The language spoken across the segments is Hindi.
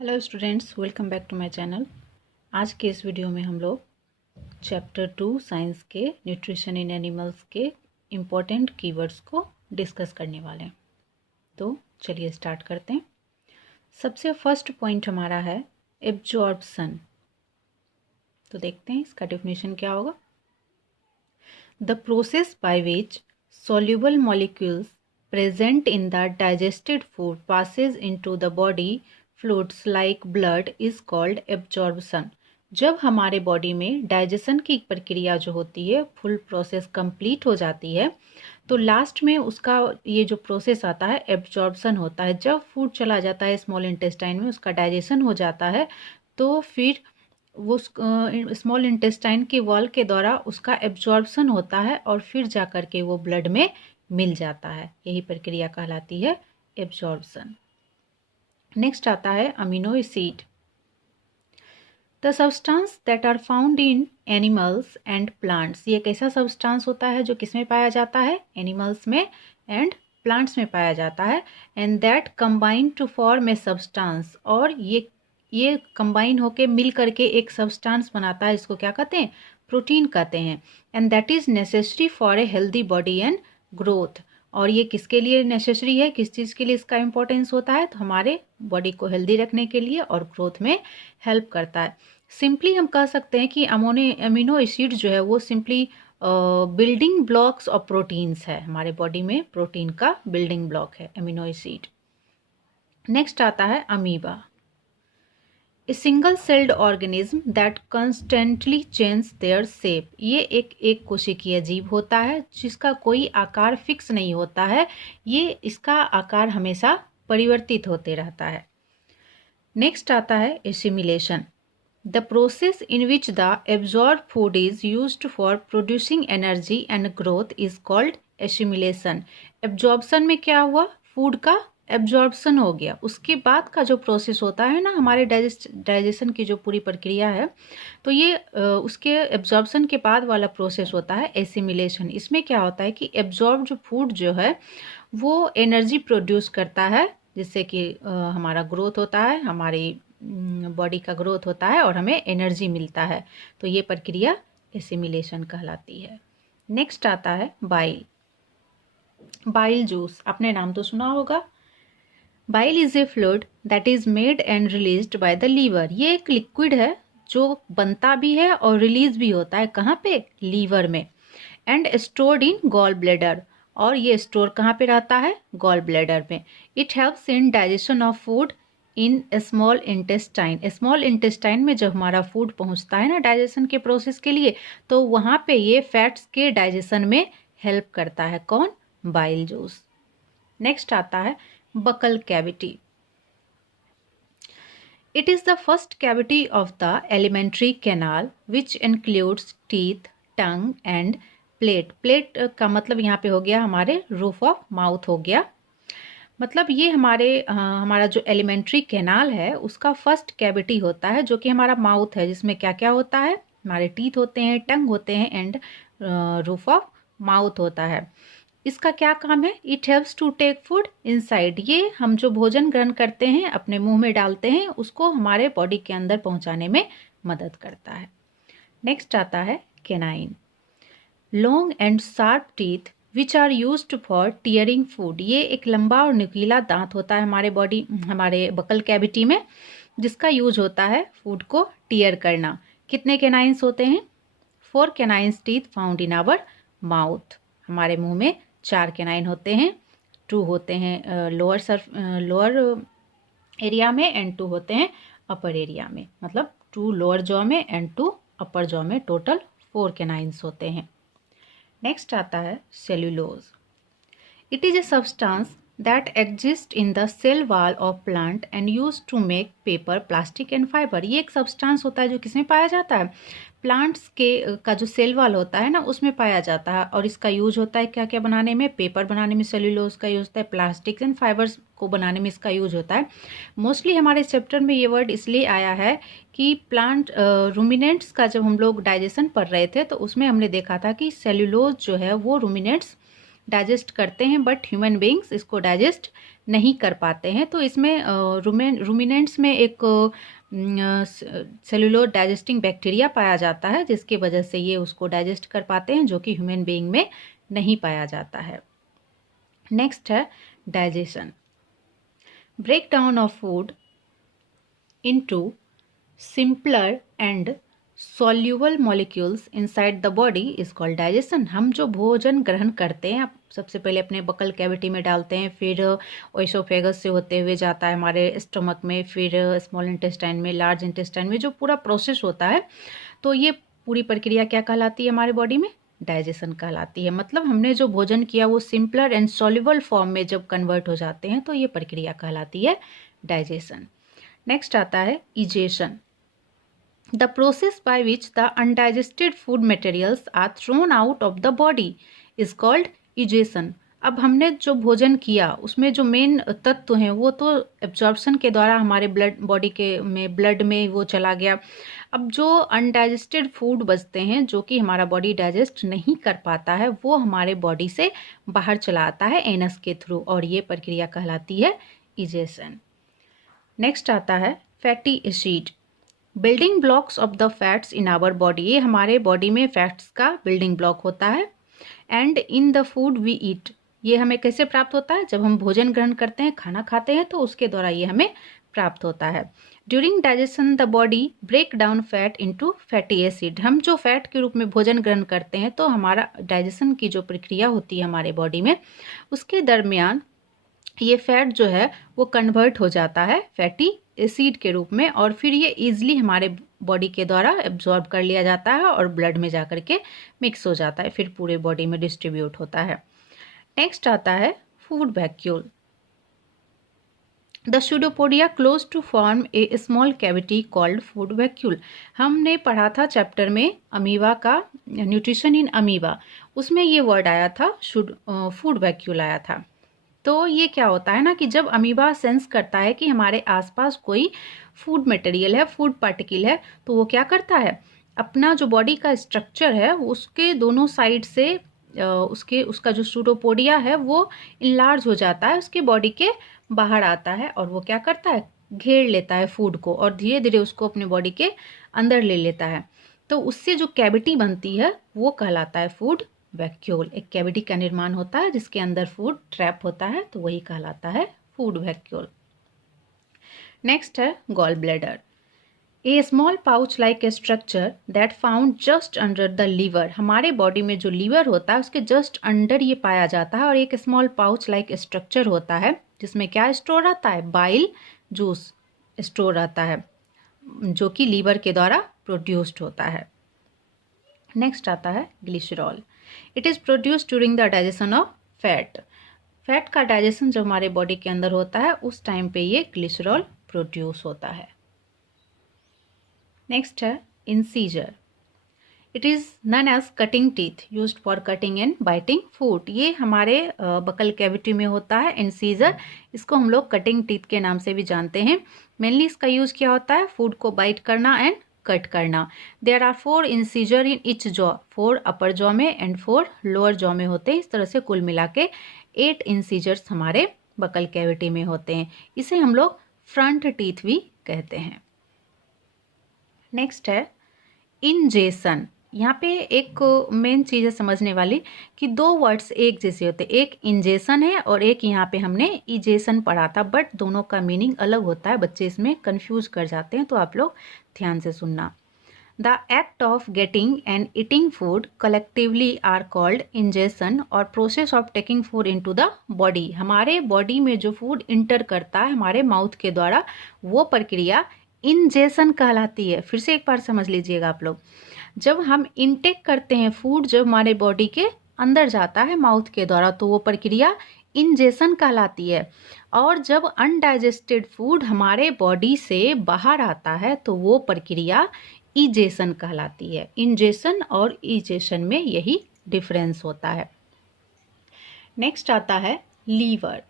Hello students, welcome back to my channel. आज के इस वीडियो में हम लोग चैप्टर 2 साइंस के न्यूट्रिशन इन एनिमल्स के इम्पोर्टेंट कीवर्ड्स को डिस्कस करने वाले हैं। तो चलिए स्टार्ट करते हैं। सबसे फर्स्ट पॉइंट हमारा है एब्जॉर्प्शन। तो देखते हैं इसका डेफिनेशन क्या होगा। The process by which soluble molecules present in the digested food passes into the body fluids like blood is called absorption। जब हमारे बॉडी में डाइजेशन की प्रक्रिया जो होती है फुल प्रोसेस कंप्लीट हो जाती है तो लास्ट में उसका ये जो प्रोसेस आता है एब्जॉर्प्शन होता है। जब फूड चला जाता है स्मॉल इंटेस्टाइन में, उसका डाइजेशन हो जाता है तो फिर वो स्मॉल इंटेस्टाइन के वॉल के द्वारा उसका एब्जॉर्प्शन होता है और फिर जा कर के वो ब्लड में मिल जाता है। यही प्रक्रिया कहलाती है एब्जॉर्प्शन। नेक्स्ट आता है amino acid. The substance that are found in animals and plants. ये एक ऐसा सब्सटेंस होता है जो किस में पाया जाता है? एनिमल्स में एंड प्लांट्स में पाया जाता है। And that combine to form a substance, और ये कंबाइन होके मिल करके एक सब्सटेंस बनाता है। इसको क्या कहते हैं? प्रोटीन कहते हैं। And that is necessary for a healthy body and growth. और ये किसके लिए नेसेसरी है? किस चीज़ के लिए इसका इंपॉर्टेंस होता है? तो हमारे बॉडी को हेल्दी रखने के लिए और ग्रोथ में हेल्प करता है। सिंपली हम कह सकते हैं कि अमीनो एसिड जो है वो simply building blocks of proteins है। हमारे बॉडी में प्रोटीन का बिल्डिंग ब्लॉक है अमीनो एसिड। नेक्स्ट आता है amoeba. A single celled organism that constantly change their shape. ये एक कोशिकीय जीव होता है जिसका कोई आकार फिक्स नहीं होता है। ये इसका आकार हमेशा परिवर्तित होते रहता है। नेक्स्ट आता है assimilation. The process in which the absorb food is used for producing energy and growth is called assimilation. Absorption में क्या हुआ? फूड का एब्जॉर्प्शन हो गया। उसके बाद का जो प्रोसेस होता है ना, हमारे डाइजेशन की जो पूरी प्रक्रिया है, तो ये उसके एब्जॉर्प्शन के बाद वाला प्रोसेस होता है एसिमिलेशन। इसमें क्या होता है कि एब्जॉर्ब जो फूड जो है वो एनर्जी प्रोड्यूस करता है, जिससे कि हमारा ग्रोथ होता है, हमारी बॉडी का ग्रोथ होता है और हमें एनर्जी मिलता है। तो ये प्रक्रिया एसिमिलेशन कहलाती है। नेक्स्ट आता है बाइल। बाइल जूस, आपने नाम तो सुना होगा। Bile is a fluid that is made and released by the liver. ये एक लिक्विड है जो बनता भी है और रिलीज भी होता है। कहाँ पे? लीवर में। And stored in gall bladder, और ये स्टोर कहाँ पे रहता है? गॉल ब्लैडर में। It helps in digestion of food in small intestine. Small intestine में जब हमारा फूड पहुँचता है ना डाइजेशन के प्रोसेस के लिए, तो वहाँ पे ये फैट्स के डाइजेशन में हेल्प करता है। कौन? Bile juice. नेक्स्ट आता है buccal cavity. It is the first cavity of the alimentary canal which includes teeth, tongue and plate। Plate का मतलब यहाँ पे हो गया हमारे रूफ ऑफ माउथ हो गया। मतलब ये हमारा जो एलिमेंट्री कैनाल है उसका फर्स्ट कैविटी होता है, जो कि हमारा माउथ है, जिसमें क्या क्या होता है? हमारे टीथ होते हैं, टंग होते हैं एंड रूफ ऑफ माउथ होता है। इसका क्या काम है? It helps to take food inside. ये हम जो भोजन ग्रहण करते हैं, अपने मुंह में डालते हैं, उसको हमारे बॉडी के अंदर पहुंचाने में मदद करता है। नेक्स्ट आता है canine. Long and sharp teeth which are used for tearing food. ये एक लंबा और नुकीला दांत होता है हमारे बकल कैविटी में, जिसका यूज होता है फूड को टीयर करना। कितने केनाइंस होते हैं? 4 canines teeth found in our mouth. हमारे मुंह में 4 केनाइन होते हैं। 2 होते हैं लोअर एरिया में एंड 2 होते हैं अपर एरिया में। मतलब 2 लोअर जॉ में एंड 2 अपर जॉ में। टोटल 4 केनाइंस होते हैं। नेक्स्ट आता है cellulose. It is a substance that exist in the cell wall of plant and used to make paper, plastic and fiber। ये एक सब्सटेंस होता है जो किसमें पाया जाता है? प्लांट्स का जो सेल वाल होता है ना, उसमें पाया जाता है। और इसका यूज होता है क्या क्या बनाने में? पेपर बनाने में सेल्यूलोज का यूज होता है, प्लास्टिक्स एंड फाइबर्स को बनाने में इसका यूज होता है। मोस्टली हमारे चैप्टर में ये वर्ड इसलिए आया है कि प्लांट रूमिनेंट्स का जब हम लोग डाइजेशन पढ़ रहे थे तो उसमें हमने देखा था कि सेल्यूलोज जो है वो रूमिनेंट्स डाइजेस्ट करते हैं, बट ह्यूमन बींग्स इसको डाइजेस्ट नहीं कर पाते हैं। तो इसमें रूमिनेंट्स में एक सेलुलोज डाइजेस्टिंग बैक्टीरिया पाया जाता है, जिसकी वजह से ये उसको डाइजेस्ट कर पाते हैं, जो कि ह्यूमन बीइंग में नहीं पाया जाता है। नेक्स्ट है digestion. Break down of food into simpler and soluble molecules inside the body is called digestion. हम जो भोजन ग्रहण करते हैं, सबसे पहले अपने बकल कैविटी में डालते हैं, फिर ओइसोफेगस से होते हुए जाता है हमारे स्टमक में, फिर स्मॉल इंटेस्टाइन में, लार्ज इंटेस्टाइन में, जो पूरा प्रोसेस होता है, तो ये पूरी प्रक्रिया क्या कहलाती है हमारे बॉडी में? डाइजेशन कहलाती है। मतलब हमने जो भोजन किया वो सिंपलर एंड सॉल्युबल फॉर्म में जब कन्वर्ट हो जाते हैं तो ये प्रक्रिया कहलाती है डाइजेशन। नेक्स्ट आता है egestion. The process by which the undigested food materials are thrown out of the body is called egestion। अब हमने जो भोजन किया उसमें जो मेन तत्व हैं वो तो एब्जॉर्प्शन के द्वारा हमारे बॉडी के में, ब्लड में वो चला गया। अब जो अनडाइजेस्टेड फूड बचते हैं, जो कि हमारा बॉडी डाइजेस्ट नहीं कर पाता है, वो हमारे बॉडी से बाहर चला आता है एनस के थ्रू, और ये प्रक्रिया कहलाती है इजेशन। नेक्स्ट आता है fatty acid. Building blocks of the fats in our body. ये हमारे बॉडी में फैट्स का बिल्डिंग ब्लॉक होता है। And in the food we eat. ये हमें कैसे प्राप्त होता है? जब हम भोजन ग्रहण करते हैं, खाना खाते हैं, तो उसके द्वारा ये हमें प्राप्त होता है। During digestion the body break down fat into fatty acid. हम जो फैट के रूप में भोजन ग्रहण करते हैं, तो हमारा डाइजेशन की जो प्रक्रिया होती है हमारे बॉडी में, उसके दरमियान ये फैट जो है वो कन्वर्ट हो जाता है फैटी एसिड के रूप में, और फिर ये ईजिली हमारे बॉडी के द्वारा एब्जॉर्ब कर लिया जाता है और ब्लड में जाकर के मिक्स हो जाता है, फिर पूरे बॉडी में डिस्ट्रीब्यूट होता है। नेक्स्ट आता है food vacuole. The pseudopodia close to form a small cavity called food vacuole. हमने पढ़ा था चैप्टर में अमीबा का, न्यूट्रिशन इन अमीबा, उसमें ये वर्ड आया था, फूड वैक्यूल आया था। तो ये क्या होता है ना कि जब अमीबा सेंस करता है कि हमारे आसपास कोई फूड मटेरियल है, फूड पार्टिकल है, तो वो क्या करता है, अपना जो बॉडी का स्ट्रक्चर है उसके दोनों साइड से उसका जो स्यूडोपोडिया है वो इनलार्ज हो जाता है, उसके बॉडी के बाहर आता है, और वो क्या करता है, घेर लेता है फूड को और धीरे धीरे उसको अपने बॉडी के अंदर ले लेता है। तो उससे जो कैविटी बनती है वो कहलाता है फूड वैक्यूल। एक कैविटी का निर्माण होता है जिसके अंदर फूड ट्रैप होता है, तो वही कहलाता है फूड वैक्यूल। नेक्स्ट है gall bladder. A small pouch like a structure that found just under the liver. हमारे बॉडी में जो लीवर होता है उसके जस्ट अंडर ये पाया जाता है, और एक स्मॉल पाउच लाइक स्ट्रक्चर होता है जिसमें क्या स्टोर रहता है, बाइल जूस स्टोर रहता है, जो कि लीवर के द्वारा प्रोड्यूस्ड होता है। नेक्स्ट आता है glycerol. It is produced during the digestion of fat. Fat का डाइजेशन जब हमारे बॉडी के अंदर होता है उस टाइम पे ये ग्लिसरॉल प्रोड्यूस होता है। नेक्स्ट है incisor. It is non edge cutting teeth used for cutting and biting food. ये हमारे बकल कैविटी में होता है इंसीजर, इसको हम लोग कटिंग टीथ के नाम से भी जानते हैं। मेनली इसका यूज़ क्या होता है, फूड को बाइट करना एंड कट करना। There are 4 incisor in each jaw, 4 upper jaw में एंड 4 लोअर जॉ में होते हैं। इस तरह से कुल मिला के 8 इंसीजर्स हमारे बकल कैविटी में होते हैं। इसे हम लोग फ्रंट टीथ भी कहते हैं। नेक्स्ट है इंजेशन। यहाँ पे एक मेन चीज़ है समझने वाली कि 2 वर्ड्स एक जैसे होते हैं, एक इंजेशन है और एक यहाँ पे हमने इजेशन पढ़ा था, बट दोनों का मीनिंग अलग होता है, बच्चे इसमें कंफ्यूज कर जाते हैं, तो आप लोग ध्यान से सुनना। The act of getting and eating food collectively are called ingestion और process of taking food into the body. हमारे बॉडी में जो फूड इंटर करता है हमारे माउथ के द्वारा, वो प्रक्रिया इंजेशन कहलाती है। फिर से एक बार समझ लीजिएगा आप लोग, जब हम इनटेक करते हैं फूड, जब हमारे बॉडी के अंदर जाता है माउथ के द्वारा, तो वो प्रक्रिया इंजेशन कहलाती है। और जब अनडाइजेस्टेड फूड हमारे बॉडी से बाहर आता है तो वो प्रक्रिया इजेशन कहलाती है। इंजेशन और इजेशन में यही डिफरेंस होता है। नेक्स्ट आता है liver.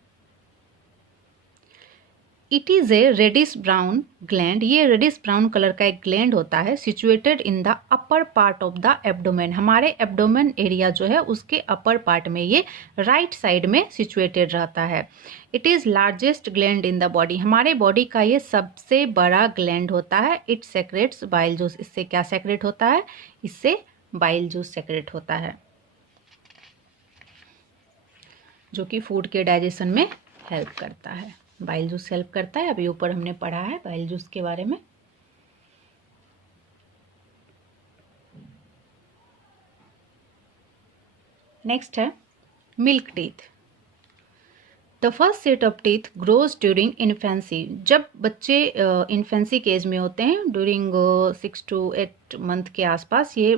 It is a reddish brown gland, ये रेडिश ब्राउन कलर का एक ग्लैंड होता है, situated in the upper part of the abdomen, हमारे एब्डोमेन एरिया जो है उसके अपर पार्ट में ये राइट साइड में सिचुएटेड रहता है। It is largest gland in the body, हमारे बॉडी का ये सबसे बड़ा ग्लैंड होता है। इट सेक्रेट्स बाइल जूस, इससे क्या सेक्रेट होता है, इससे बाइल जूस सेक्रेट होता है, जो कि फूड के डाइजेशन में हेल्प करता है। बाइल जूस हेल्प करता है, अभी ऊपर हमने पढ़ा है बाइल जूस के बारे में। नेक्स्ट है milk teeth. The first set of teeth grows during infancy, जब बच्चे इन्फेंसी के एज में होते हैं, ड्यूरिंग 6 to 8 मंथ के आसपास ये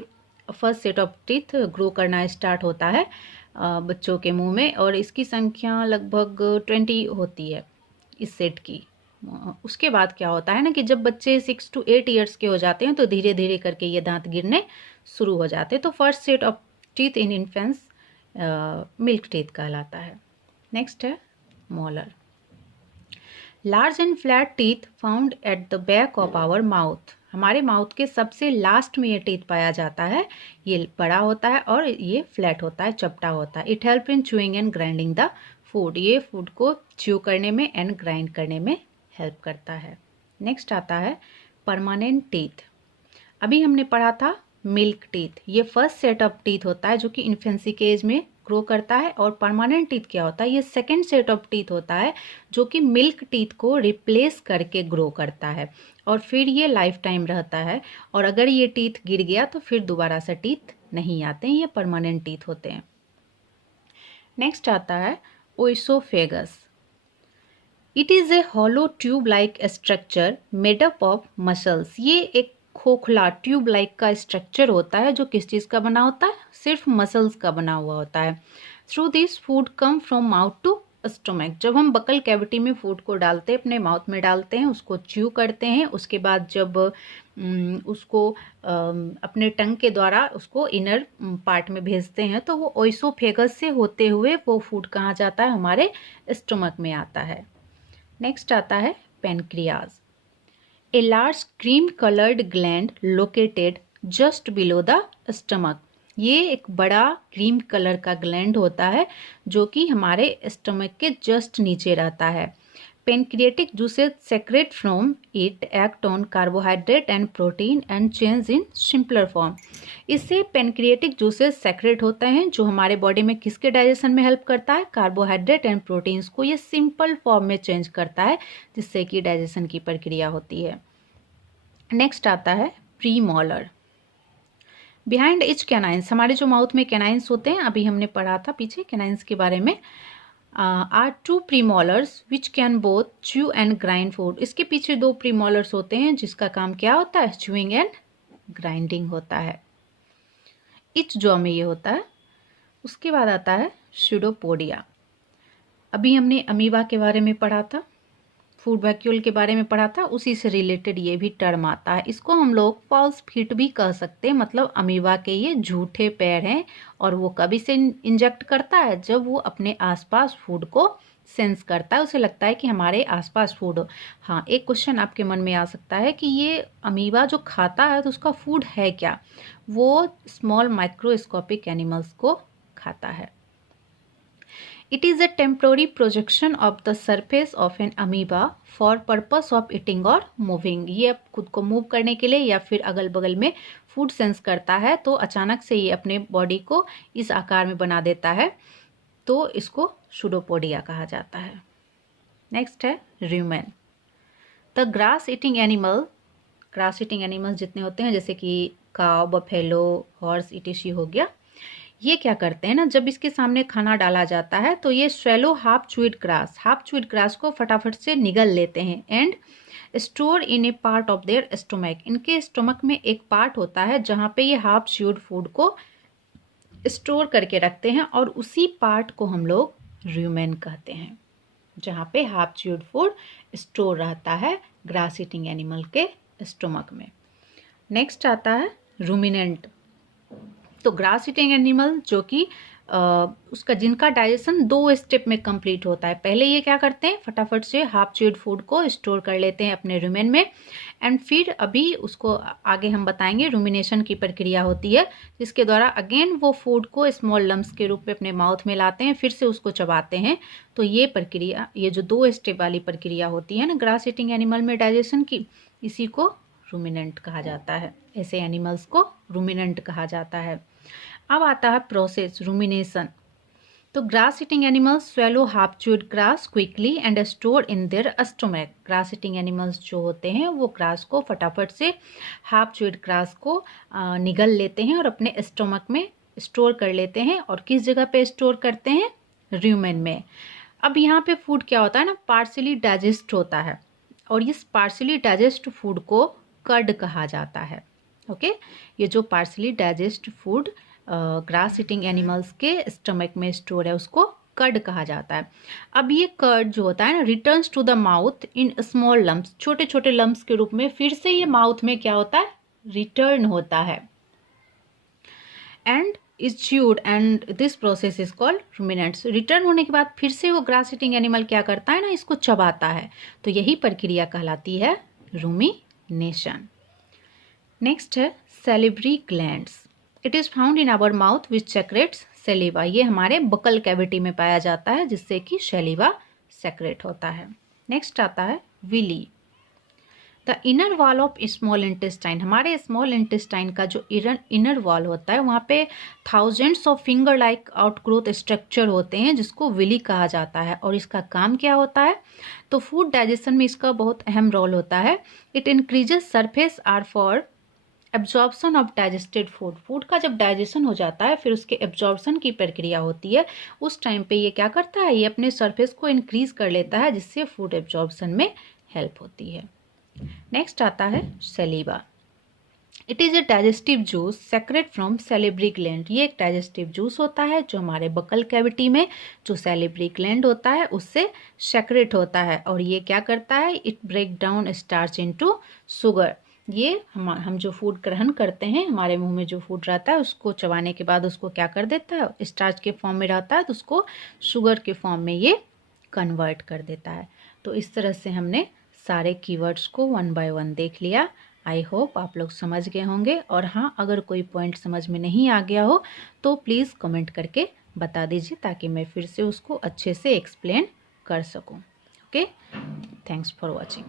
first set of teeth grow करना स्टार्ट होता है बच्चों के मुंह में, और इसकी संख्या लगभग 20 होती है इस सेट की। उसके बाद क्या होता है ना कि जब बच्चे 6 to 8 ईयर्स के हो जाते हैं तो धीरे धीरे करके ये दांत गिरने शुरू हो जाते हैं। तो first set of teeth in infants milk teeth कहलाता है। नेक्स्ट है molar. Large and flat teeth found at the back of our mouth, हमारे माउथ के सबसे लास्ट में ये टीथ पाया जाता है। ये बड़ा होता है और ये फ्लैट होता है, चपटा होता है। It help in chewing and grinding the food, ये फूड को च्यू करने में एंड ग्राइंड करने में हेल्प करता है। नेक्स्ट आता है परमानेंट टीथ। अभी हमने पढ़ा था मिल्क टीथ, ये फर्स्ट सेट ऑफ टीथ होता है जो कि इन्फेंसी के एज में ग्रो करता है। और परमानेंट टीथ क्या होता है, ये सेकेंड सेट ऑफ टीथ होता है जो कि मिल्क टीथ को रिप्लेस करके ग्रो करता है, और फिर ये लाइफ टाइम रहता है। और अगर ये टीथ गिर गया तो फिर दोबारा से टीथ नहीं आते हैं, ये परमानेंट टीथ होते हैं। नेक्स्ट आता है oesophagus. It is A hollow tube like structure made up of muscles, ये एक खोखला ट्यूब लाइक का स्ट्रक्चर होता है जो किस चीज़ का बना होता है, सिर्फ मसल्स का बना हुआ होता है। Through this food come from mouth to stomach, जब हम बकल कैविटी में फूड को डालते हैं, अपने माउथ में डालते हैं, उसको च्यू करते हैं, उसके बाद जब उसको अपने टंग के द्वारा उसको इनर पार्ट में भेजते हैं तो वो ओइसोफेगस से होते हुए वो फूड कहाँ जाता है, हमारे स्टोमक में आता है। नेक्स्ट आता है pancreas. A large cream coloured gland located just below the stomach, ये एक बड़ा क्रीम कलर का ग्लैंड होता है जो कि हमारे स्टमक के जस्ट नीचे रहता है। Pancreatic juices secrete from it act on carbohydrate and protein and change in simpler form, इससे पेनक्रिएटिक जूसेस सेक्रेट होते हैं जो हमारे बॉडी में किसके डाइजेशन में हेल्प करता है, कार्बोहाइड्रेट एंड प्रोटीन्स को ये सिंपल फॉर्म में चेंज करता है, जिससे कि डाइजेशन की प्रक्रिया होती है। नेक्स्ट आता है प्रीमोलर। बिहाइंड इच कैनाइंस, हमारे जो माउथ में कैनाइंस होते हैं, अभी हमने पढ़ा था पीछे कैनाइंस के बारे में, are 2 premolars which can both chew and grind food, इसके पीछे 2 प्रीमोलर्स होते हैं जिसका काम क्या होता है, च्यूइंग एंड ग्राइंडिंग होता है। इच जॉ में ये होता है। उसके बाद आता है स्यूडोपोडिया। अभी हमने अमीबा के बारे में पढ़ा था, फूड वैक्यूल के बारे में पढ़ा था, उसी से रिलेटेड ये भी टर्म आता है। इसको हम लोग फॉल्स फीट भी कह सकते हैं, मतलब अमीबा के ये झूठे पैर हैं, और वो कभी से इंजेक्ट करता है, जब वो अपने आसपास फूड को सेंस करता है, उसे लगता है कि हमारे आसपास फूड हो। हाँ, एक क्वेश्चन आपके मन में आ सकता है कि ये अमीबा जो खाता है तो उसका फूड है क्या, वो स्मॉल माइक्रोस्कोपिक एनिमल्स को खाता है। It is a temporary projection of the surface of an amoeba for purpose of eating or moving, ये खुद को मूव करने के लिए या फिर अगल बगल में फूड सेंस करता है, तो अचानक से ये अपने बॉडी को इस आकार में बना देता है, तो इसको स्यूडोपोडिया कहा जाता है। नेक्स्ट है rumen. The grass eating animal, grass eating animals जितने होते हैं जैसे कि काव, बफेलो, हॉर्स, इटिशी हो गया, ये क्या करते हैं ना, जब इसके सामने खाना डाला जाता है तो ये स्वेलो हाफ च्यूड ग्रास को फटाफट से निगल लेते हैं and store in A part of their stomach, इनके स्टोमक में एक पार्ट होता है जहाँ पे ये हाफ च्यूड फूड को स्टोर करके रखते हैं, और उसी पार्ट को हम लोग र्यूमेन कहते हैं, जहाँ पे हाफ च्यूड फूड स्टोर रहता है ग्रास ईटिंग एनिमल के स्टोमक में। नेक्स्ट आता है रूमिनेंट। तो ग्रास ईटिंग एनिमल जो कि उसका जिनका डाइजेशन 2 स्टेप में कंप्लीट होता है। पहले ये क्या करते हैं, फटाफट से हाफ च्यूड फूड को स्टोर कर लेते हैं अपने रुमेन में, एंड फिर अभी उसको आगे हम बताएंगे रूमिनेशन की प्रक्रिया होती है, जिसके द्वारा अगेन वो फूड को स्मॉल लम्स के रूप में अपने माउथ में लाते हैं, फिर से उसको चबाते हैं। तो ये प्रक्रिया, ये जो 2 स्टेप वाली प्रक्रिया होती है ना ग्रास ईटिंग एनिमल में डाइजेशन की, इसी को रूमिनेंट कहा जाता है। ऐसे एनिमल्स को रूमिनेंट कहा जाता है। अब आता है प्रोसेस रूमिनेशन। तो grass eating animals swallow half chewed grass quickly and store in their stomach. Grass eating animals जो होते हैं वो ग्रास को फटाफट से हाफ च्यूड ग्रास को निगल लेते हैं और अपने स्टोमक में स्टोर कर लेते हैं। और किस जगह पे स्टोर करते हैं, रूमेन में। अब यहाँ पे फूड क्या होता है ना, पार्शियली डाइजेस्ट होता है, और इस पार्शियली डाइजेस्ट फूड को कर्ड कहा जाता है। ओके, ये जो partially digest food grass eating animals के स्टमक में स्टोर है उसको कर्ड कहा जाता है। अब ये कर्ड जो होता है ना, returns to the mouth in small lumps, छोटे छोटे लम्प्स के रूप में फिर से ये माउथ में क्या होता है, रिटर्न होता है, and is chewed, and this process is called ruminants. Return होने के बाद फिर से वो ग्रास ईटिंग एनिमल क्या करता है ना, इसको चबाता है। तो यही प्रक्रिया कहलाती है रूमिनेशन। नेक्स्ट है salivary glands. It is found in our mouth which secretes saliva. ये हमारे बकल कैविटी में पाया जाता है, जिससे कि सैलिवा सेक्रेट होता है। नेक्स्ट आता है villi. The inner wall of small intestine. हमारे स्मॉल इंटेस्टाइन का जो इनर वॉल होता है, वहाँ पे thousands of finger like outgrowth structure होते हैं, जिसको विली कहा जाता है। और इसका काम क्या होता है, तो फूड डाइजेशन में इसका बहुत अहम रोल होता है। It increases surface area for absorption of digested food. Food का जब डाइजेशन हो जाता है, फिर उसके एब्जॉर्प्शन की प्रक्रिया होती है, उस टाइम पे ये क्या करता है, ये अपने सरफेस को इंक्रीज कर लेता है, जिससे फूड एब्जॉर्प्शन में हेल्प होती है। नेक्स्ट आता है saliva. It is a digestive juice secrete from salivary gland. ये एक डाइजेस्टिव जूस होता है जो हमारे बकल कैविटी में जो सैलिवरी ग्लैंड होता है उससे सेक्रेट होता है। और ये क्या करता है, it break down starch into sugar. ये हम जो फूड ग्रहण करते हैं, हमारे मुंह में जो फूड रहता है उसको चबाने के बाद उसको क्या कर देता है, स्टार्च के फॉर्म में रहता है तो उसको शुगर के फॉर्म में ये कन्वर्ट कर देता है। तो इस तरह से हमने सारे कीवर्ड्स को 1 बाय 1 देख लिया। आई होप आप लोग समझ गए होंगे। और हाँ, अगर कोई पॉइंट समझ में नहीं आ गया हो तो प्लीज़ कमेंट करके बता दीजिए, ताकि मैं फिर से उसको अच्छे से एक्सप्लेन कर सकूं। Okay, thanks for watching.